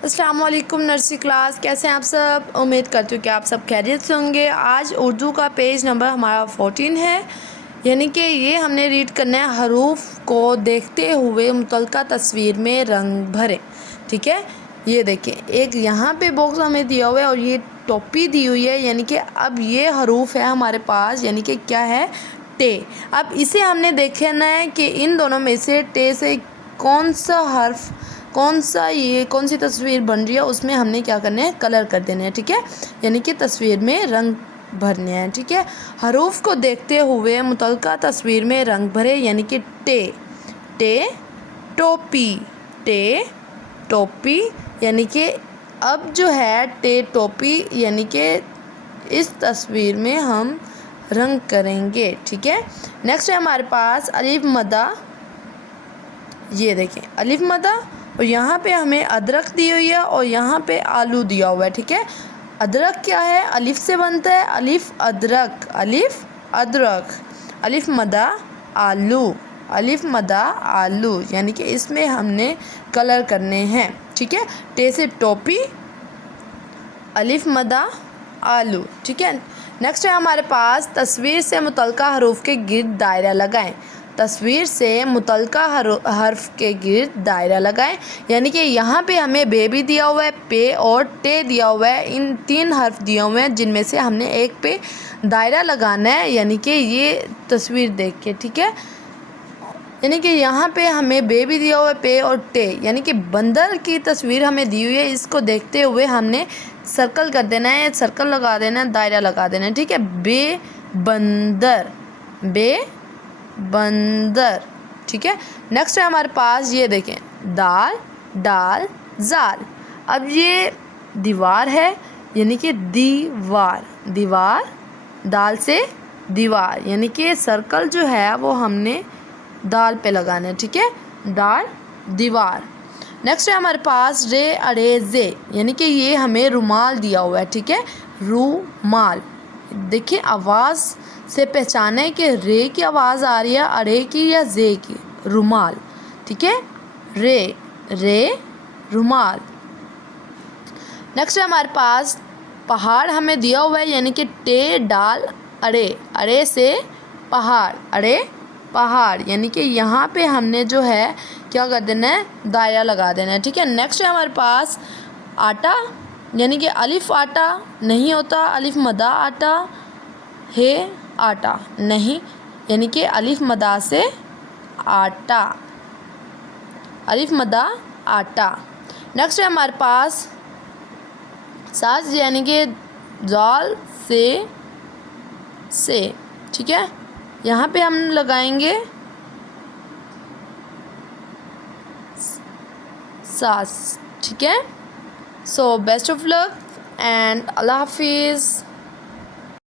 अस्सलाम वालेकुम nursery class, कैसे हैं आप सब। उम्मीद करती हूँ कि आप सब खैरियत से होंगे। आज उर्दू का पेज नंबर हमारा 14 है, यानी कि ये हमने रीड करना है हरूफ को देखते हुए मुतल्लिका तस्वीर में रंग भरे। ठीक है, ये देखें, एक यहाँ पे बॉक्स हमें दिया हुआ है और ये टोपी दी हुई है, यानी कि अब ये हरूफ है हमारे पास, यानी कि क्या है, टे। अब इसे हमने देखना है कि इन दोनों में से टे से कौन सा हर्फ, कौन सी तस्वीर बन रही है, उसमें हमने क्या करना है, कलर कर देना है। ठीक है, यानी कि तस्वीर में रंग भरने हैं। ठीक है, हरूफ को देखते हुए मुतल्लिका तस्वीर में रंग भरे, यानी कि टे। टे टोपी, टे टोपी, यानी कि अब जो है टे टोपी, यानी कि इस तस्वीर में हम रंग करेंगे। ठीक है, नेक्स्ट है हमारे पास अलिफ मदा। ये देखें, अलिफ मदा, और यहाँ पे हमें अदरक दी हुई है और यहाँ पे आलू दिया हुआ है। ठीक है, अदरक क्या है, अलिफ से बनता है, अलिफ अदरक, अलिफ अदरक, अलिफ मदा आलू, अलिफ मदा आलू, यानी कि इसमें हमने कलर करने हैं। ठीक है, टे से टोपी, अलिफ मदा आलू। ठीक है, नेक्स्ट है हमारे पास तस्वीर से मुतल्लिका हरूफ के गिर्द दायरा लगाएं। तस्वीर से मुतल्लिका हर्फ के गिर्द दायरा लगाएं, यानी कि यहाँ पे हमें बे भी दिया हुआ है, पे और टे दिया हुआ है, इन तीन हर्फ दिए हुए हैं जिनमें से हमने एक पे दायरा लगाना है, यानी कि ये तस्वीर देख के। ठीक है, यानी कि यहाँ पे हमें बे भी दिया हुआ है, पे और टे, यानी कि बंदर की तस्वीर हमें दी हुई है, इसको देखते हुए हमने सर्कल कर देना है, सर्कल लगा देना है, दायरा लगा देना है। ठीक है, बे बंदर, बे बंदर। ठीक है, नेक्स्ट है हमारे पास, ये देखें, दाल डाल जाल। अब ये दीवार है, यानी कि दीवार, दीवार, दाल से दीवार, यानी कि सर्कल जो है वो हमने दाल पे लगाना है। ठीक है, दाल दीवार। नेक्स्ट है हमारे पास रे अड़े जे, यानी कि ये हमें रुमाल दिया हुआ है। ठीक है, रुमाल। देखिए, आवाज़ से पहचाने कि रे की आवाज़ आ रही है, अड़े की या जे की, रुमाल। ठीक है, रे, रे रुमाल। नेक्स्ट है हमारे पास पहाड़ हमें दिया हुआ है, यानी कि टे डाल अड़े, अड़े से पहाड़, अड़े पहाड़, यानी कि यहाँ पे हमने जो है क्या कर देना है, दायरा लगा देना है। ठीक है, नेक्स्ट है हमारे पास आटा, यानी कि अलिफ आटा नहीं होता, अलिफ मदा आटा है, आटा नहीं, यानी कि अलिफ मदा से आटा, अलिफ मदा आटा। नेक्स्ट है हमारे पास साज, यानी कि जाल से। ठीक है, यहाँ पे हम लगाएंगे सास। ठीक है, so best of luck and अल्लाह हाफिज़।